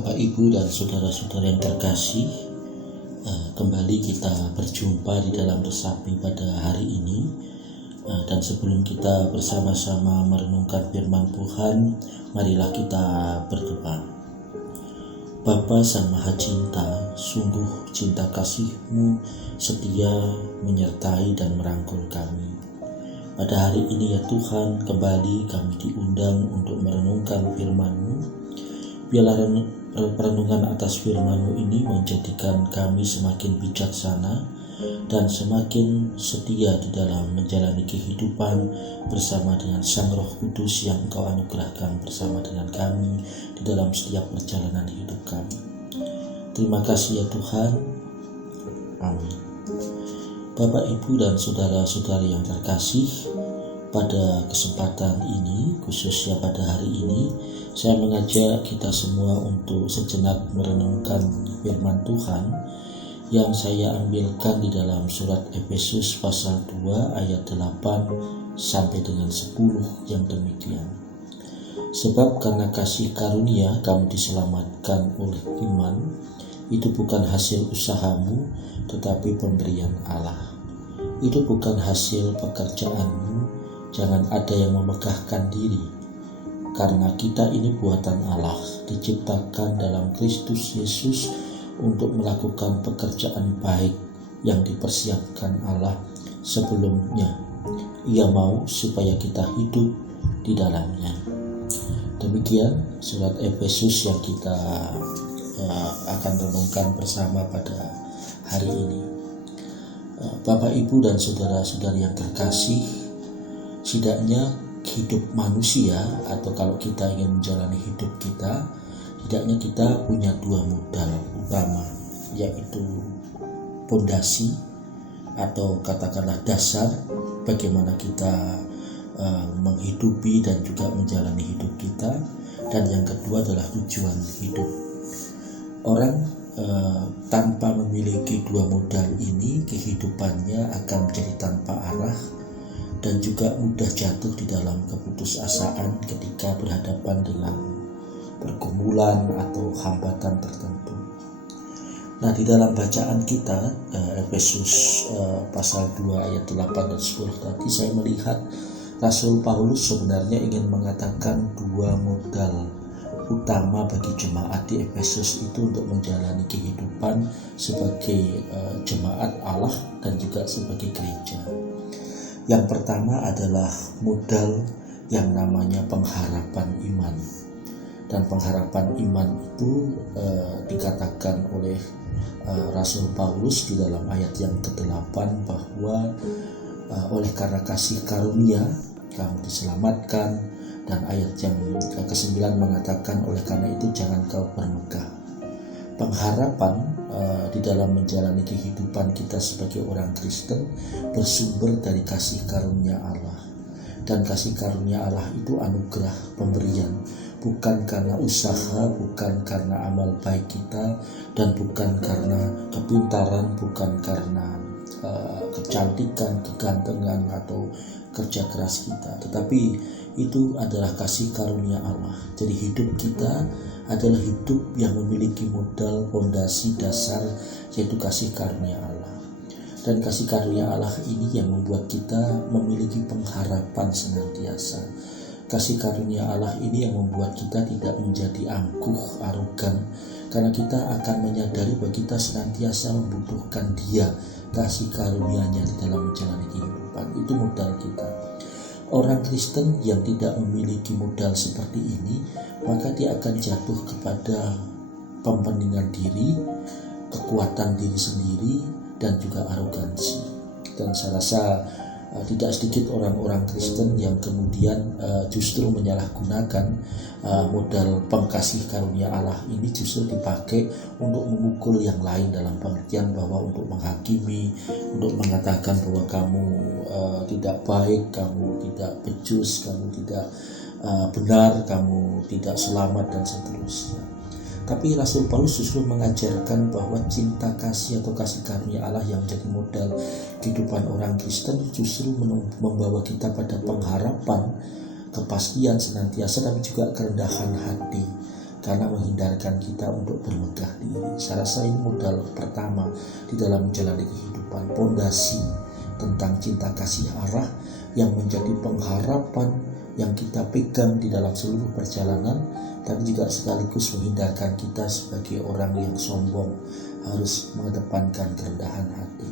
Bapak, Ibu, dan saudara-saudara yang terkasih, kembali kita berjumpa di dalam resapi pada hari ini. Dan sebelum kita bersama-sama merenungkan firman Tuhan, marilah kita berdoa. Bapa Sang Maha Cinta, sungguh cinta kasih-Mu setia menyertai dan merangkul kami. Pada hari ini ya Tuhan, kembali kami diundang untuk merenungkan firman-Mu. Biarlah perenungan atas firman-Mu ini menjadikan kami semakin bijaksana dan semakin setia di dalam menjalani kehidupan bersama dengan Sang Roh Kudus yang Engkau anugerahkan bersama dengan kami di dalam setiap perjalanan hidup kami. Terima kasih ya Tuhan. Amin. Bapak, Ibu, dan saudara-saudari yang terkasih, pada kesempatan ini, khususnya pada hari ini, saya mengajak kita semua untuk sejenak merenungkan firman Tuhan yang saya ambilkan di dalam surat Efesus pasal 2 ayat 8 sampai dengan 10 yang demikian. Sebab karena kasih karunia kamu diselamatkan oleh iman, itu bukan hasil usahamu, tetapi pemberian Allah. Itu bukan hasil pekerjaanmu, jangan ada yang memegahkan diri, karena kita ini buatan Allah, diciptakan dalam Kristus Yesus untuk melakukan pekerjaan baik yang dipersiapkan Allah sebelumnya. Ia mau supaya kita hidup di dalamnya. Demikian surat Efesus yang kita akan renungkan bersama pada hari ini. Bapak, Ibu, dan saudara-saudari yang terkasih, setidaknya hidup manusia, atau kalau kita ingin menjalani hidup kita, setidaknya kita punya dua modal utama, yaitu pondasi atau katakanlah dasar bagaimana kita menghidupi dan juga menjalani hidup kita, dan yang kedua adalah tujuan hidup. Orang tanpa memiliki dua modal ini, kehidupannya akan menjadi tanpa arah dan juga mudah jatuh di dalam keputusasaan ketika berhadapan dengan pergumulan atau hambatan tertentu. Nah, di dalam bacaan kita Efesus pasal 2 ayat 8 dan 10 tadi, saya melihat Rasul Paulus sebenarnya ingin mengatakan dua modal utama bagi jemaat di Efesus itu untuk menjalani kehidupan sebagai jemaat Allah dan juga sebagai gereja. Yang pertama adalah modal yang namanya pengharapan iman. Dan pengharapan iman itu dikatakan oleh Rasul Paulus di dalam ayat yang ke-8 bahwa oleh karena kasih karunia kamu diselamatkan, dan ayat yang ke-9 mengatakan oleh karena itu jangan kau bermegah. Pengharapan di dalam menjalani kehidupan kita sebagai orang Kristen bersumber dari kasih karunia Allah. Dan kasih karunia Allah itu anugerah pemberian, bukan karena usaha, bukan karena amal baik kita, dan bukan karena kepintaran, bukan karena kecantikan, kegantengan, atau kerja keras kita, tetapi itu adalah kasih karunia Allah. Jadi hidup kita adalah hidup yang memiliki modal pondasi dasar, yaitu kasih karunia Allah. Dan kasih karunia Allah ini yang membuat kita memiliki pengharapan senantiasa. Kasih karunia Allah ini yang membuat kita tidak menjadi angkuh, arogan, karena kita akan menyadari bahwa kita senantiasa membutuhkan Dia, kasih karunia-Nya di dalam menjalani kehidupan. Itu modal kita. Orang Kristen yang tidak memiliki modal seperti ini, maka dia akan jatuh kepada pempentingan diri, kekuatan diri sendiri, dan juga arogansi. Dan saya rasa tidak sedikit orang-orang Kristen yang kemudian justru menyalahgunakan modal pengkasih karunia Allah ini, justru dipakai untuk memukul yang lain, dalam pengertian bahwa untuk menghakimi, untuk mengatakan bahwa kamu tidak baik, kamu tidak becus, kamu tidak benar, kamu tidak selamat, dan seterusnya. Tapi Rasul Paulus justru mengajarkan bahwa cinta kasih atau kasih karunia Allah yang menjadi modal kehidupan orang Kristen justru membawa kita pada pengharapan, kepastian senantiasa, tapi juga kerendahan hati. karena menghindarkan kita untuk bermegah diri. Saya rasa ini modal pertama di dalam menjalani kehidupan, pondasi tentang cinta kasih Allah yang menjadi pengharapan yang kita pegang di dalam seluruh perjalanan, tapi juga sekaligus menghindarkan kita sebagai orang yang sombong harus mengedepankan kerendahan hati.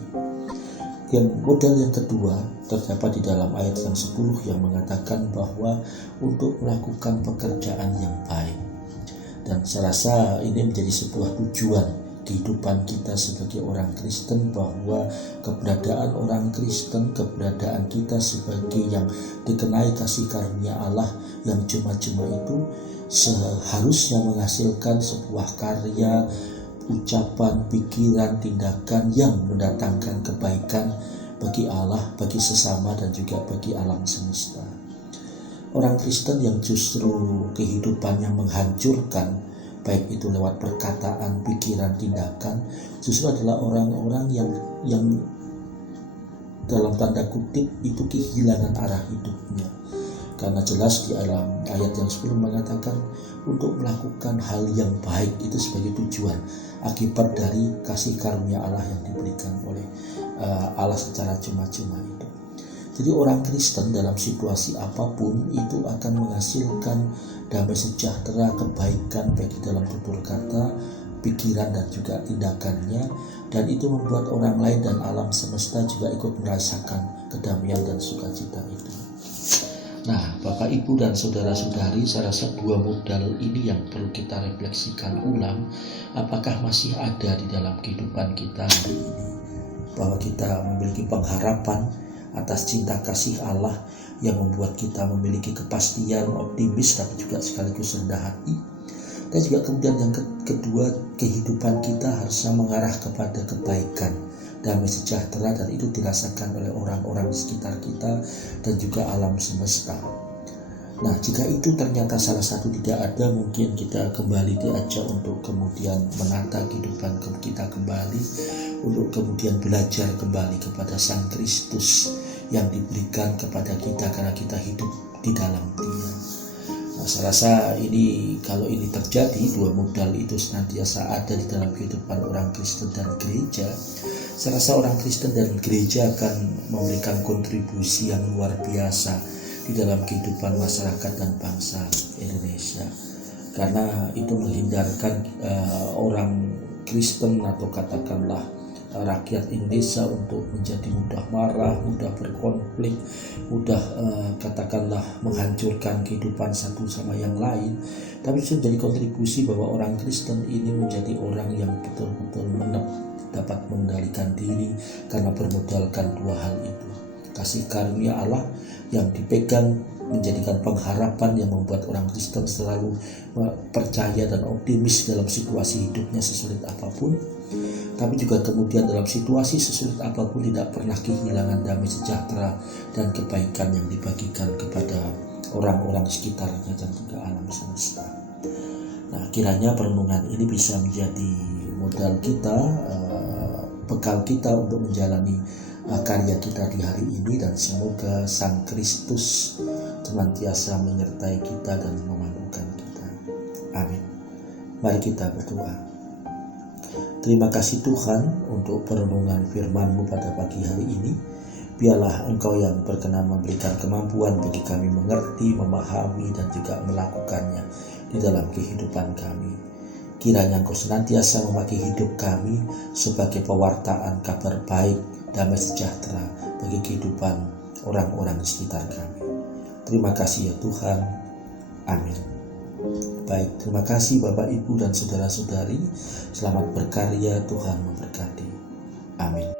Yang modal yang kedua terdapat di dalam ayat yang 10 yang mengatakan bahwa untuk melakukan pekerjaan yang baik. Dan saya rasa ini menjadi sebuah tujuan kehidupan kita sebagai orang Kristen, bahwa keberadaan orang Kristen, keberadaan kita sebagai yang dikenai kasih karunia Allah yang cuma-cuma itu seharusnya menghasilkan sebuah karya, ucapan, pikiran, tindakan yang mendatangkan kebaikan bagi Allah, bagi sesama, dan juga bagi alam semesta. Orang Kristen yang justru kehidupannya menghancurkan, baik itu lewat perkataan, pikiran, tindakan, justru adalah orang-orang yang dalam tanda kutip itu kehilangan arah hidupnya. Karena jelas di dalam ayat yang 10 mengatakan untuk melakukan hal yang baik itu sebagai tujuan akibat dari kasih karunia Allah yang diberikan oleh Allah secara cuma-cuma itu. Jadi orang Kristen dalam situasi apapun itu akan menghasilkan damai sejahtera, kebaikan baik dalam tutur kata, pikiran, dan juga tindakannya, dan itu membuat orang lain dan alam semesta juga ikut merasakan kedamaian dan sukacita itu. Nah, Bapak, Ibu, dan saudara-saudari, saya rasa dua modal ini yang perlu kita refleksikan ulang. Apakah masih ada di dalam kehidupan kita hari ini? Bahwa kita memiliki pengharapan atas cinta kasih Allah yang membuat kita memiliki kepastian, optimis, tapi juga sekaligus rendah hati. Dan juga kemudian yang kedua, kehidupan kita harusnya mengarah kepada kebaikan, damai sejahtera, dan itu dirasakan oleh orang-orang di sekitar kita dan juga alam semesta. Nah, jika itu ternyata salah satu tidak ada, mungkin kita kembali diajak untuk kemudian menata kehidupan kita kembali, untuk kemudian belajar kembali kepada Sang Kristus yang diberikan kepada kita karena kita hidup di dalam Dia. Nah, saya rasa ini, kalau ini terjadi, dua modal itu senantiasa ada di dalam kehidupan orang Kristen dan gereja, saya rasa orang Kristen dan gereja akan memberikan kontribusi yang luar biasa di dalam kehidupan masyarakat dan bangsa Indonesia. Karena itu menghindarkan orang Kristen atau katakanlah rakyat Indonesia untuk menjadi mudah marah, mudah berkonflik, mudah katakanlah menghancurkan kehidupan satu sama yang lain. Tapi itu menjadi kontribusi bahwa orang Kristen ini menjadi orang yang betul-betul dapat mengendalikan diri karena bermodalkan dua hal itu. Kasih karunia Allah yang dipegang menjadikan pengharapan yang membuat orang Kristen selalu percaya dan optimis dalam situasi hidupnya sesulit apapun. Tapi juga kemudian dalam situasi sesulit apapun tidak pernah kehilangan damai sejahtera dan kebaikan yang dibagikan kepada orang-orang sekitarnya dan juga alam semesta. Nah, kiranya perenungan ini bisa menjadi modal kita, bekal kita untuk menjalani karya kita di hari ini, dan semoga Sang Kristus senantiasa menyertai kita dan memampukan kita. Amin. Mari kita berdoa. Terima kasih Tuhan untuk perenungan firman-Mu pada pagi hari ini. Biarlah Engkau yang berkenan memberikan kemampuan bagi kami mengerti, memahami, dan juga melakukannya di dalam kehidupan kami. Kiranya Engkau senantiasa memakai hidup kami sebagai pewartaan kabar baik, damai sejahtera bagi kehidupan orang-orang di sekitar kami. Terima kasih ya Tuhan. Amin. Baik, terima kasih Bapak, Ibu, dan saudara-saudari. Selamat berkarya, Tuhan memberkati. Amin.